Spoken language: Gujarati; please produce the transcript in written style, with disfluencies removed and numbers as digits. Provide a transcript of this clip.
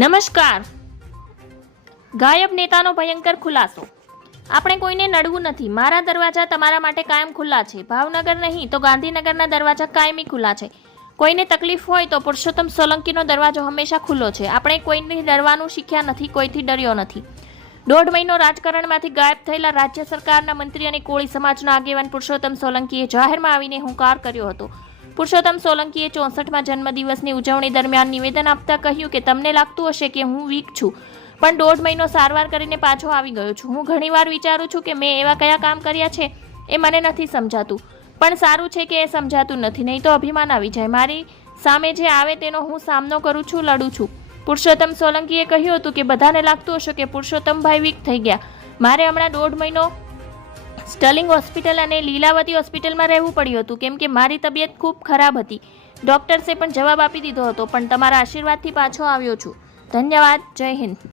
નમસ્કાર. ગાયબ નેતાનો ભયંકર ખુલાસો. આપણે કોઈને નડવું નથી. મારા દરવાજા તમારા માટે કાયમ ખુલ્લા છે. ભાવનગર નહીં તો ગાંધીનગરના દરવાજા કાયમી ખુલ્લા છે. કોઈને તકલીફ હોય તો પુરુષોત્તમ સોલંકીનો દરવાજો હંમેશા ખુલ્લો છે. આપણે કોઈથી ડરવાનું શીખ્યા નથી, કોઈથી ડર્યો નથી. 1.5 મહિનો રાજકારણમાંથી ગાયબ થયેલા રાજ્ય સરકારના મંત્રી અને કોળી સમાજના આગેવાન પુરુષોત્તમ સોલંકીએ જાહેરમાં આવીને હુંકાર કર્યો હતો. પુરુષોત્તમ સોલંકીએ 64મા જન્મદિવસની ઉજવણી દરમિયાન નિવેદન આપતા કહ્યું કે તમને લાગતું હશે કે હું વીક છું, પણ 1.5 મહિનો સારવાર કરીને પાછો આવી ગયો છું. હું ઘણીવાર વિચારું છું કે મેં એવા કયા કામ કર્યા છે એ મને નથી સમજાતું, પણ સારું છે કે એ સમજાતું નથી, નહીં તો અભિમાન આવી જાય. મારી સામે જે આવે તેનો હું સામનો કરું છું, લડું છું. પુરુષોત્તમ સોલંકીએ કહ્યું હતું કે બધાને લાગતું હશે કે પુરુષોત્તમભાઈ વીક થઈ ગયા. મારે હમણાં 1.5 મહિનો સ્ટર્લિંગ હોસ્પિટલ અને લીલાવતી હોસ્પિટલમાં રહેવું પડ્યું હતું, કેમ કે મારી તબિયત ખૂબ ખરાબ હતી. ડોક્ટર્સે પણ જવાબ આપી દીધો હતો, પણ તમારા આશીર્વાદથી પાછો આવ્યો છું. ધન્યવાદ. જય હિન્દ.